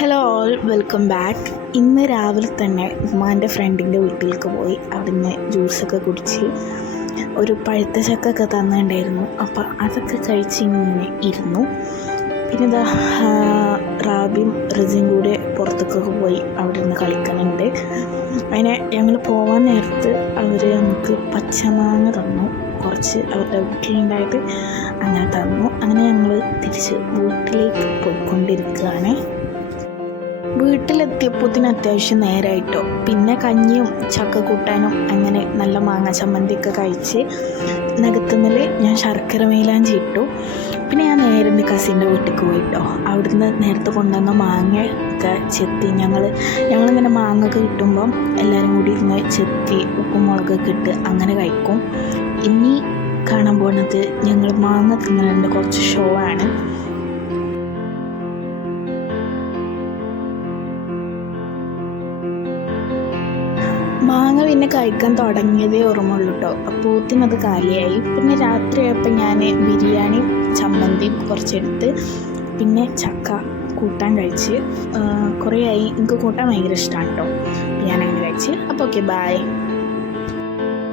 Hello all, welcome back. ഇന്ന് രാവിലെ തന്നെ ഉമ്മാൻ്റെ ഫ്രണ്ടിൻ്റെ വീട്ടിലേക്ക് പോയി. അവിടുന്ന് ജ്യൂസൊക്കെ കുടിച്ച് ഒരു പഴുത്ത ചക്കൊക്കെ തന്നിട്ടുണ്ടായിരുന്നു. അപ്പോൾ അതൊക്കെ കഴിച്ച് ഇങ്ങനെ ഇരുന്നു. പിന്നെ ഇതാ റാബിയും റിസിയും കൂടെ പുറത്തേക്കൊക്കെ പോയി അവിടെ നിന്ന് കളിക്കുന്നുണ്ട്. അതിനെ ഞങ്ങൾ പോകാൻ നേരത്ത് അവർ നമുക്ക് പച്ചമാങ്ങ തന്നു, കുറച്ച് അവരുടെ വീട്ടിലുണ്ടായിട്ട് അങ്ങനെ തന്നു. അങ്ങനെ ഞങ്ങൾ തിരിച്ച് വീട്ടിലേക്ക് പോയിക്കൊണ്ടിരിക്കുകയാണ്. വീട്ടിലെത്തിയപ്പോഴത്തേന് അത്യാവശ്യം നേരമായിട്ടോ. പിന്നെ കഞ്ഞിയും ചക്ക കൂട്ടാനും അങ്ങനെ നല്ല മാങ്ങ ചമ്മന്തിയൊക്കെ കഴിച്ച് നഖത്തുമ്മൽ ഞാൻ ശർക്കര മൈലാഞ്ചി ഇട്ടു. പിന്നെ ഞാൻ നേരെ എൻ്റെ കസിൻ്റെ വീട്ടിലേക്ക് പോയിട്ടോ. അവിടുന്ന് നേരത്തെ കൊണ്ടുവന്ന മാങ്ങ ഒക്കെ ചെത്തി ഞങ്ങളിങ്ങനെ മാങ്ങ ഒക്കെ കിട്ടുമ്പം എല്ലാവരും കൂടി ഇരുന്ന് ചെത്തി ഉപ്പും മുളകൊക്കെ ഇട്ട് അങ്ങനെ കഴിക്കും. ഇനി കാണാൻ പോകുന്നത് ഞങ്ങൾ മാങ്ങ തിന്നതിൻ്റെ കുറച്ച് ഷോ ആണ്. മാങ്ങ പിന്നെ കഴിക്കാൻ തുടങ്ങിയതേ ഓർമ്മയുള്ളൂ കേട്ടോ. അപ്പോഴത്തേനത് കാലിയായി. പിന്നെ രാത്രിയായപ്പോൾ ഞാൻ ബിരിയാണി ചമ്മന്തിയും കുറച്ചെടുത്ത് പിന്നെ ചക്ക കൂട്ടാൻ കഴിച്ച്. കുറേ ആയി, എനിക്ക് കൂട്ടാൻ ഭയങ്കര ഇഷ്ടമാണ് കേട്ടോ. ഞാനങ്ങനെ കഴിച്ച്. അപ്പോൾ ഓക്കെ, ബൈ.